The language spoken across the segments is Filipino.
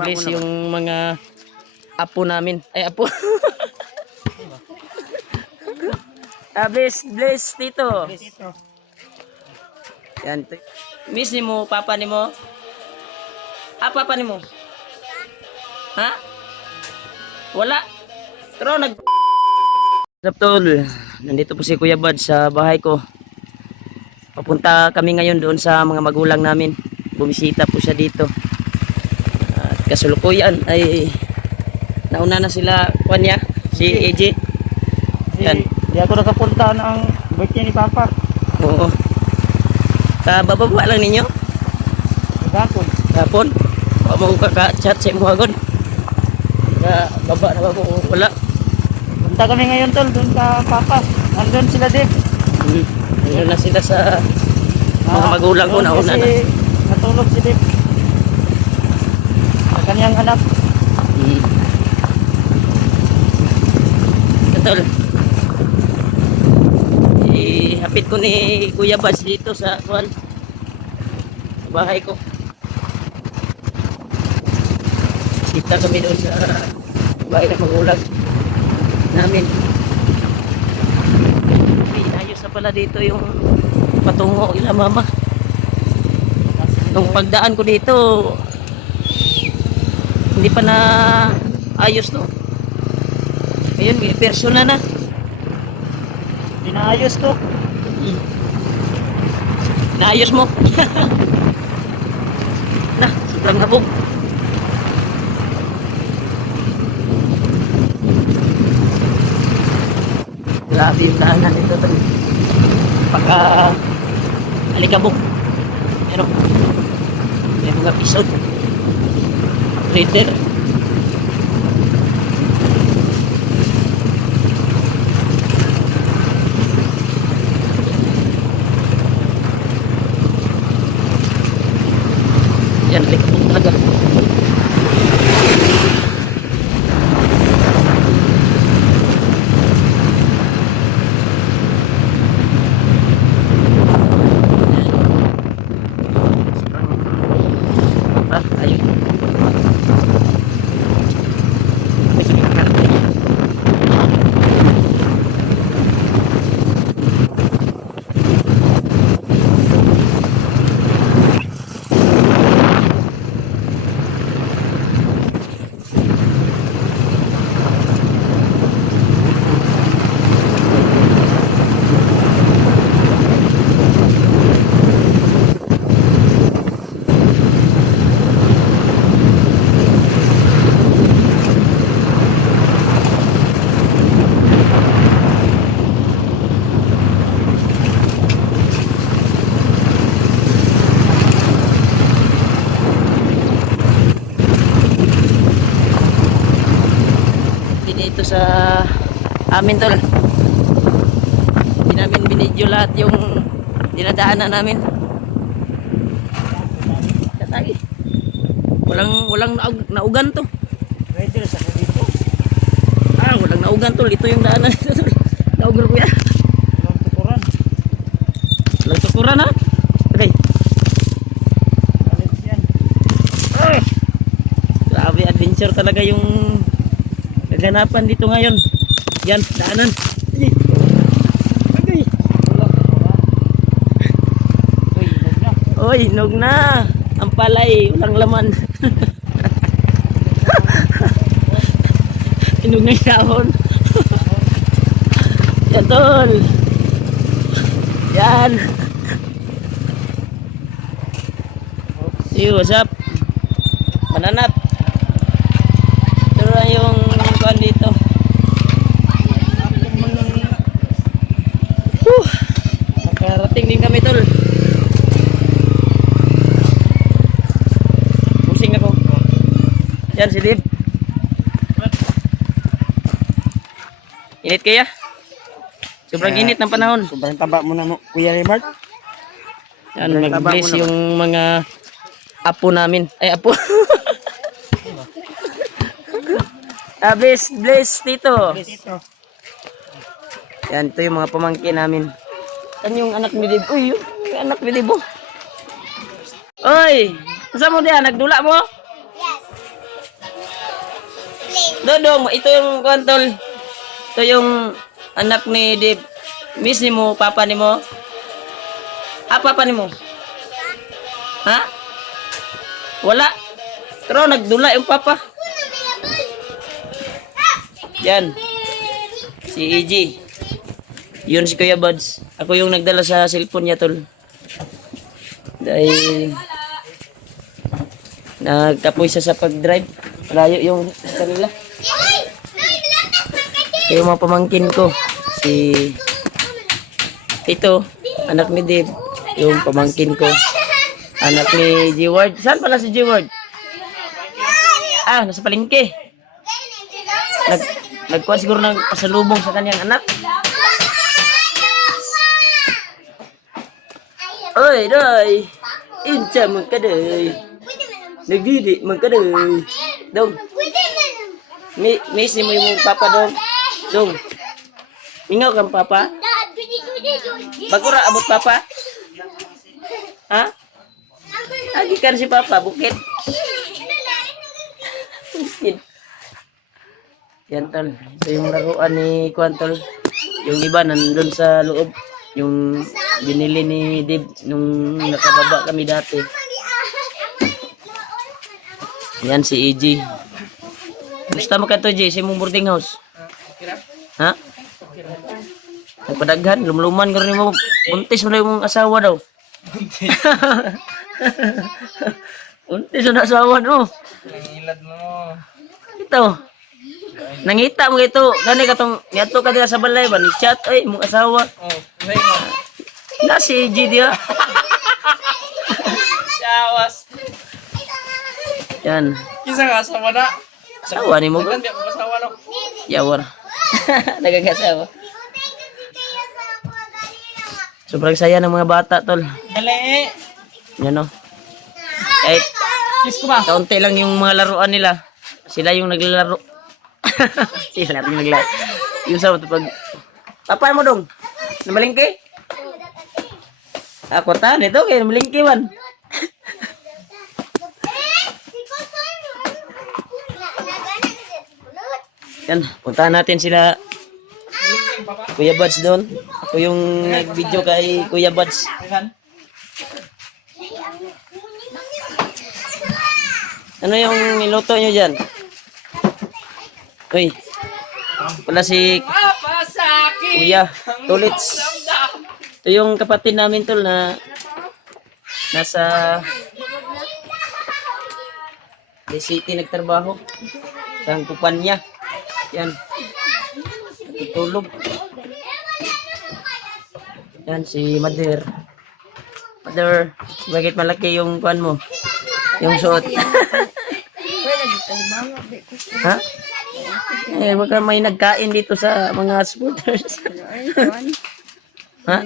Bless yung mga apo namin. Ay, apo. Bless Tito. Yan. Miss ni mo, papa ni mo. Papa ni mo. Ha? Wala. Pero Tol, nandito po si Kuya Bad sa bahay ko. Papunta kami ngayon doon sa mga magulang namin. Bumisita po siya dito. At kasulukuyan ay nauna na sila niya, si AJ. Yan. Di ako nakapunta ng birthday ni Papa. Oo. Kabababa lang ninyo? Gapon. Hapon? Baka mo kaka-chat sa imo agad. Baba na ba ko? Wala. Punta kami ngayon tol, doon ka Papa. Nandun sila Dave. Nandun na sila sa mga magulang ko, nauna na. Natulog si Dave. Sa kanyang anak. Tol. Ihapit ko ni Kuya Bas dito sa bahay ko. Kita kami doon sa bahay ng magulang namin. Ayos na pala dito yung patungo ila mama. Nung pagdaan ko dito, hindi pa na ayos no. Ayun, personal na. Inaayos to. Naayos mo. Na, sobrang nabog. Grabe yung daanan nito. Pagka alikabok. Pero may mga episode. Reader. Yan, alikabok talaga. Ayun. Dito sa amin tol, hindi namin binidyo lahat yung dinadaanan namin. Katagi walang naugan to. Rider sa dito. Walang naugan tol, ito yung daanan nito tol. Naugar ko yan. Walang tukuran ha. Okay. Alit yan. Grabe, adventure talaga yung ganapan dito ngayon. Yan, daanan. Agay. Oy, nog na. Ang palay, walang laman. Inog na yung dahon. Yan, tol. Yan. Yo, what's up? Mananap. Ito na yung kuan dito. Nakarating din kami tol. Pusing ako. Yan si Dib. Init kaya? Sobrang init ng panahon. Sobrang taba mo na mo, Kuya Raymart. Yan, mag-bless yung mga apo namin. Ay, apo. Bless Tito. Yan, ito yung mga pamangkin namin. Yan yung anak ni Dib. Uy, yung anak ni Dib. Oy, saan mo diyan? Nagdula mo? Yes. Dodong, ito yung kwantol. Ito yung anak ni Dave. Miss ni mo, papa ni mo. Ah, papa ni mo. Ha? Wala. Pero nagdula yung papa. Yan. Si EG. Yun si Kuya Buds. Ako yung nagdala sa cellphone niya, tol. Dahil nagkapoy siya sa pag-drive. Malayo yung kanila. Ito yung mga pamangkin ko. Si ito, anak ni Dave. Yung pamangkin ko. Anak ni G-Ward. Saan pala si G-Ward? Ah, nasa palengke. Nagkuhan siguro ng pasalubong sa kanyang anak. Oy, doy. Incha magkaday. Nagdidi magkaday. Dong. Miss ni mo yung papa dong. Dong. Ingaw kang papa? Bagura abot papa? Ha? Agi kan si papa, bukit. Bukit. Yan tol. Ito yung laruan ni Kuan tol. Yung iba nandun sa loob. Yung binili ni Dave nung nakababa kami dati. Yan si EG. Gusto mo ka to, G? Si mong boarding house? Ha? Nagpadaghan, lumluman ka rin mo. Buntis mo na yung asawa daw. Buntis mo na asawa, no? Nangilad mo. Ito. Nangita mo ito. Gani ka tong, yato ka dila sa balay ba? Ni-chat, ay, mong asawa. Oh, say mo. Na si EG dia. Yawas. Yan. Kisa nga asawa na. Asawa ni mo. Nagandi ako asawa no. Yawar. Nagagasawa. Sobrang saya ng mga bata, tol. Dali. Yan o. Kahit Kiss ko ba? kaunti lang yung mga laruan nila. Sila yung naglalaro. Sila yung naglalaro. Yung sa pag... Papa mo dong. Namalingki? Ako ta, nito kayo namalingki man. Yan, puntahan natin sila Kuya Buds doon. Ako yung nag-video kay Kuya Buds. Ano yung niluto nyo dyan? Uy, wala si Kuya Tulits. Ito yung kapatid namin tol na nasa City nagtrabaho. Sa kumpanya. Yan. Tutulog. Yan si Mother. Mother, bakit malaki yung kuan mo? Yung suot. Ha? Eh, baka may nagkain dito sa mga scooters. Ha?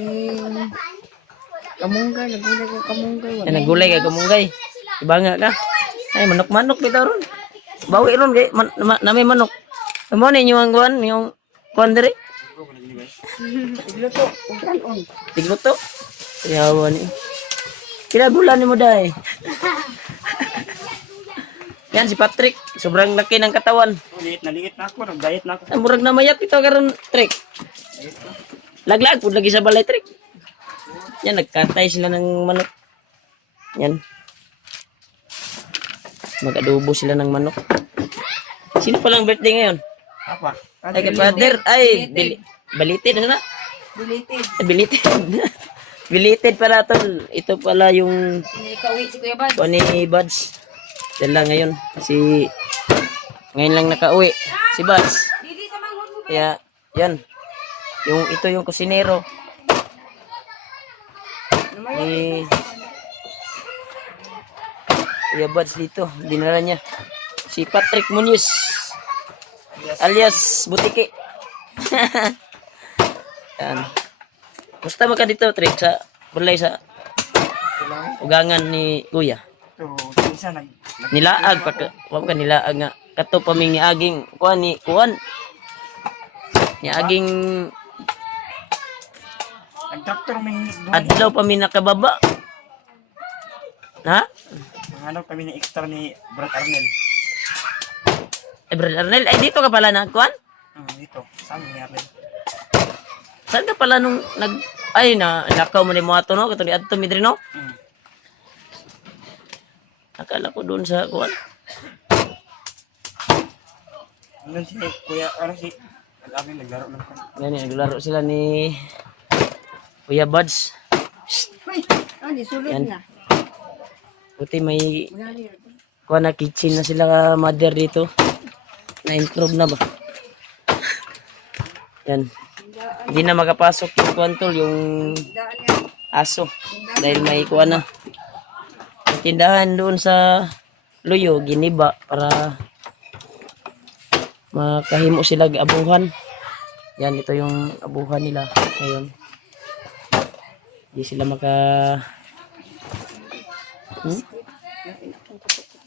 Kamunggay, nagulay ko kamunggay. Ay, nagulay ka kamunggay. Ibanga ka. Ay, manok-manok bitaw ron. Bawi ron kay nami manok. Amo ni yung kuan, yung kuan diri. Igluto, ugran-on. Tigluto. Yawa ni. Kila bulan ni mo dai. Yan si Patrick, sobrang laki ng katawan. Naliit na ako, nag-diet na ako. Ay, murag na mayap ito karon, Trick. Laglag pud lagi sa balay, Trick. Yan, nagkatay sila ng manok. Yan. Mag-adobo sila ng manok. Sino palang birthday ngayon? Apa? Ay, kay Father. Ay, balited. Ano na? Deleted. Ay, belated. Belated pala tol. Ito pala yung Sinikawit si Kuya Bad. kuha ni Buds. Yan lang ngayon. Kasi ngayon lang nakauwi. Si Buds. Kaya, yan. Ito yung kusinero. Ni Kuya Buds dito. Dinala niya. Si Patrick Munoz. Alias Butiki. Yan. Musta ba ka dito, Trick? Sa bulay sa ugangan ni Kuya. So, isa Nilaag pa ka. Wala ka nilaag nga. Kato pa ni aging kuan ni kuan. Ni aging nag-doctor may adlaw pa mi nakababa. Ha? hanap kami ni extra ni Brad Arnel. Ay, Brad Arnel, ay dito ka pala na, kuan? Dito. Saan nangyari? Saan ka pala nung ay nakaw mo ni mo ato no, katong adto midri no? Akala ko doon sa kuan. Ano si Kuya, ano si Nag-amin, naglaro lang kami. Gani, naglaro sila ni Kuya Buds. Ay, di sulod Yan. na. Buti may Wala rin. kuha na kitchen na sila mother dito. Na-improve na ba? Yan. Hindi na makapasok yung kuwantol, yung Daan nga. aso. Dahil may kuha na. May tindahan doon sa Luyo, giniba para makahimo sila abuhan. Yan, ito yung abuhan nila ngayon. Hindi sila maka...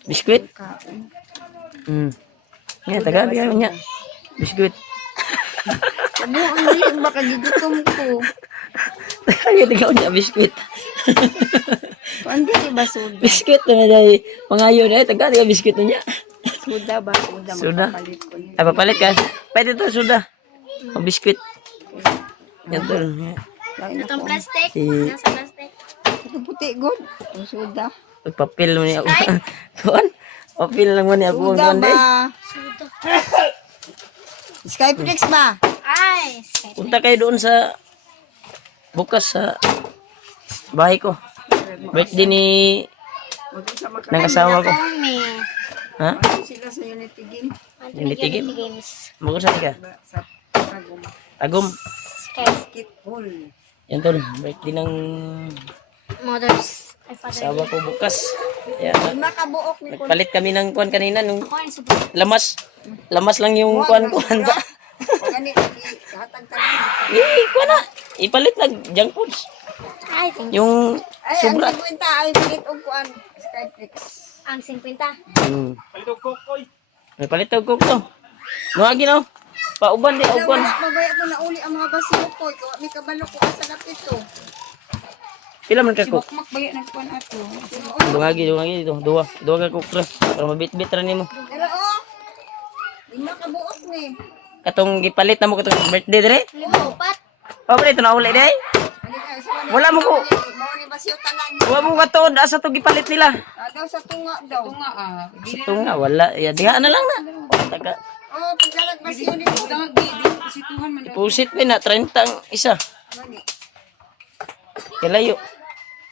Biskuit? Yan, taga niya. Biskuit. Ano ang yun? Baka gigutom ko. Taga niya, biskuit. Hindi ba suda? Biskuit na dahil pangayo na taga biskuit niya. Suda ba? Suda. Suda. Magpapalit ko niya. Ay, papalit ka. Pwede to, suda. O biskuit. Yan to. Itong plastic? Si... Nasa plastic? Ito puti, good. Ang suda. Pagpapil mo niya. Kuan? Papil lang mo niya. Suda ba? Sudo. Skyflex ba? Ay! Punta kayo doon sa bukas sa bahay ko. Birthday ni ng asawa ko. Kami. Ha? Sila sa Unity Game. Unity Game? Games. Magusan ka? Sa Tagum. Agum. Basketball. Yan tol. Birthday ng Mothers. Ay, father. asawa ko bukas. Yan. Makabuok ni Kun. Nagpalit kami ng kuan kanina. Nung Ako ay super. lamas. Lamas lang yung kuan ko. Handa. Gani, hatag tayo. Kuan na. Ipalit na junk foods. Ay, thanks. Yung Ay, sobra. ang 50 ay pilit og kuan. Skyflex. Ang 50. Palit og kokoy. May palit og kok to. Nuhagi no. Pauban di og kuan. Wala mabaya ko na uli ang mga basiyo ko. Ikaw, may kabalo ko sa lapit to. Pila man ka kok? Makbaya ng kuan ato. Dungagi dito. Duwa ka kok para mabit-bit ra nimo. Pero oh, di makabuok ni. Katong gipalit na mo katong birthday dire. Lima, upat. Pabre ito na uli day. Wala mo ko. Mao ni basiyo tanan. Wa mo katod asa to gipalit nila. Daw sa tunga daw. Tunga ah. Sa tunga wala. Ya diha na lang na. Taga Oh, pagdalag basiyo ni ko. Situhan man. deposit pa na 30 ang isa. Mani. Kalayo.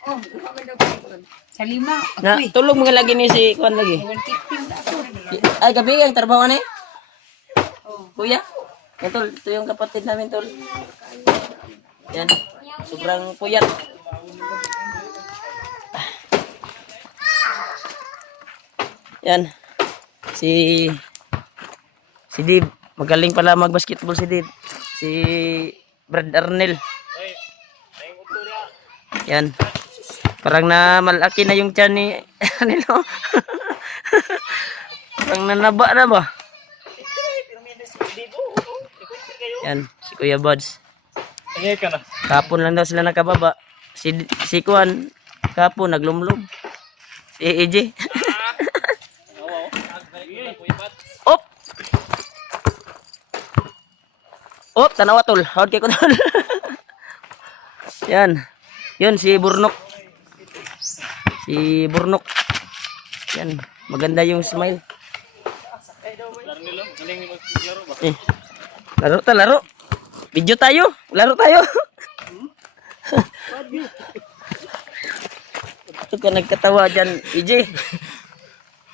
Oh, duha man daw ko. Sa lima. Na tulog mga lagi ni si kuan lagi. 150 na ako. Ay gabi ang trabaho ni. Kuya. Tol, ito yung kapatid namin tol. Yan. Sobrang puyat. Yan. Si Dave. Magaling pala mag-basketball si Dave. Si Brad Arnel. Yan. Parang na malaki na yung tiyan ni Arnel. Parang nanaba na ba? Yan. Si Kuya Buds. Kapon lang daw sila nakababa. Si Kuan, kapon naglumlum. Si EJ. Op! Op, tanawa tol. Hawad kay ko tol. Yan. Yun, si Burnok. Si Burnok. Yan. Maganda yung smile. Eh. Laro. Video tayo. Laro tayo. Ito ka nagkatawa dyan, EJ.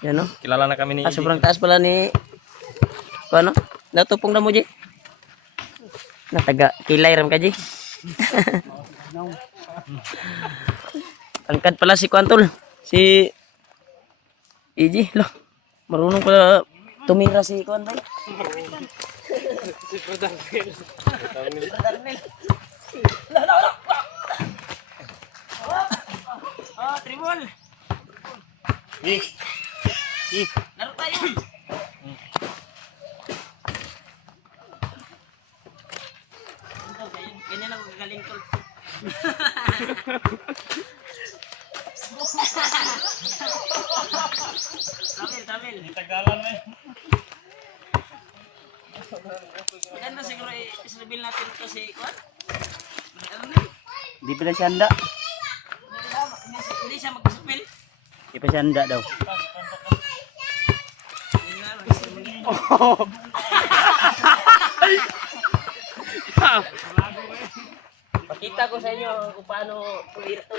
Yan no? Kilala na kami ni Sobrang taas pala ni... Ano? Natupong na mo, J. Nataga. Kilay ram ka, J. Angkad pala si Kuantol. Si... EJ. Lo. Marunong pala tumira si Kuantol. Oh, tribol. Laro tayo. Ganyan lang gagaling tol. Tamil. Tagalan na Maganda siguro i-reveal natin ito si Kwan. Ano na? Di pa na siya handa. Hindi siya mag-spill. Di pa siya handa daw. Pakita ko sa inyo kung paano pulir ito.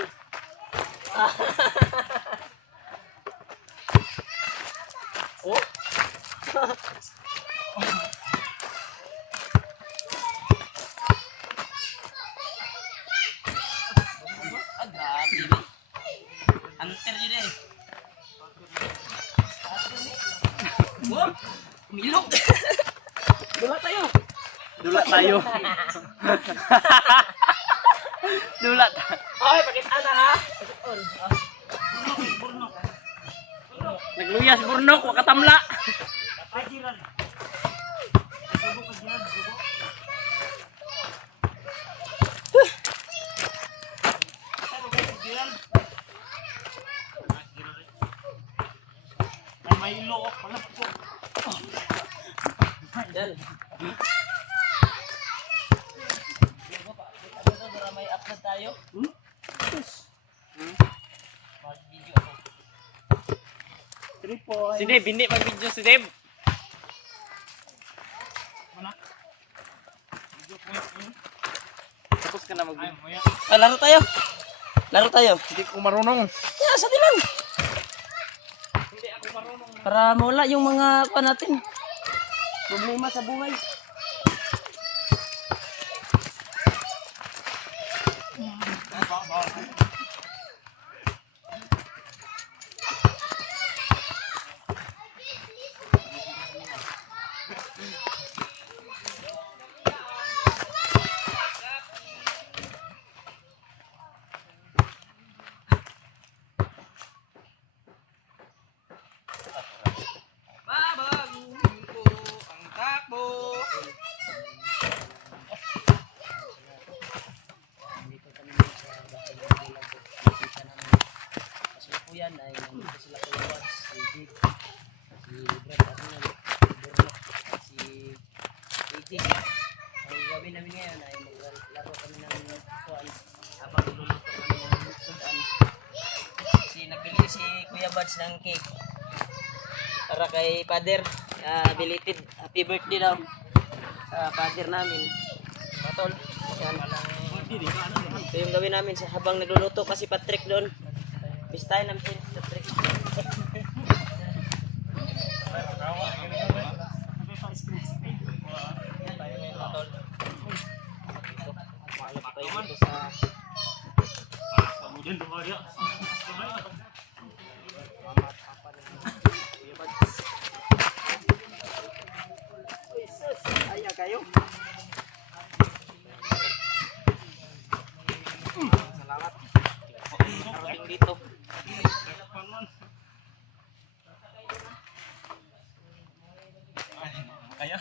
Oh. Ah, grabe ni. Hunter yun eh. Wow! Umilok! Dula tayo! Dula tayo. Dula tayo. Ay, pakita na ha! Nagluyas burnok, wakatamla. Yan. Para may upload tayo. Mag-video ako. Si Dave, hindi mag-video si Dave. Tapos ka na mag-video. Ah, laro tayo. Laro tayo. Hindi ko marunong. Yeah, sa dilan. Para mawala yung mga pa natin. Problema sa buhay. Babaguhin ko ang takbo. Dito kami sa bahay ng bilang po. Nakita namin. Kasi po yan ay nandito sila Kuya Wads, si Jig, si Brad Arnold, si Burnok, si AJ. Ang gawin namin ngayon ay maglaro kami ng kuwan habang niluluto kami ng sudan. Kasi nagbili si Kuya Wads ng cake para kay father, belated happy birthday daw sa father namin. Matol, yan. Ito yung gawin namin sa habang nagluluto kasi Patrick doon. Bistahin namin si Patrick. Matol. Malap tayo dito sa Aya kayo. Salamat. karating dito. Kaya.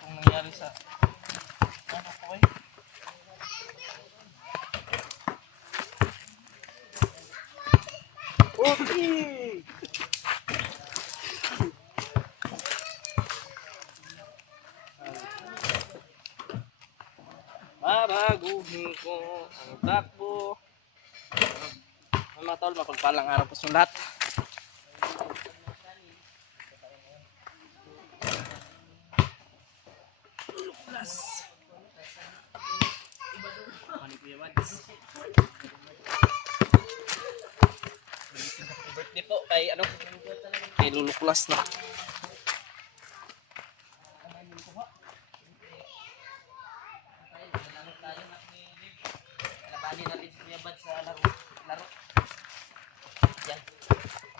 Kung nangyari sa ano po eh? Okay. Babaguhin ko ang takbo. Mga tol, mapagpalang araw po sa lahat. Plus. Ano Kuya Wads? Birthday po kay ano? Kay Luluklas na. Nabali na rin si Kuya Bad sa laro. Yan.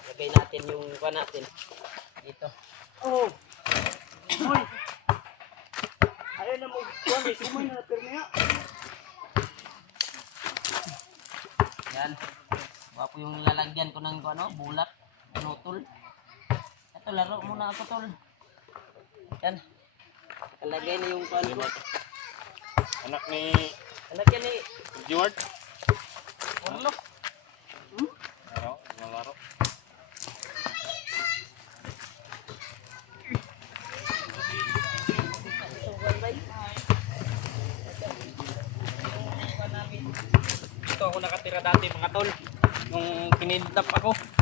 Lagay natin yung kuha natin. Dito. Oh! Hoy! Ayaw na mo. Kuwami, sumay na natin niya. Yan. Wapo yung lalagyan ko ng ano, bulak. Ano, tol. Ito, laro muna ako, tol. Yan. Kalagay na yung kuha ko. Anak ni Anak yan eh. Jeward. Urlok. ako nakatira dati mga tol. Nung kinidnap ako.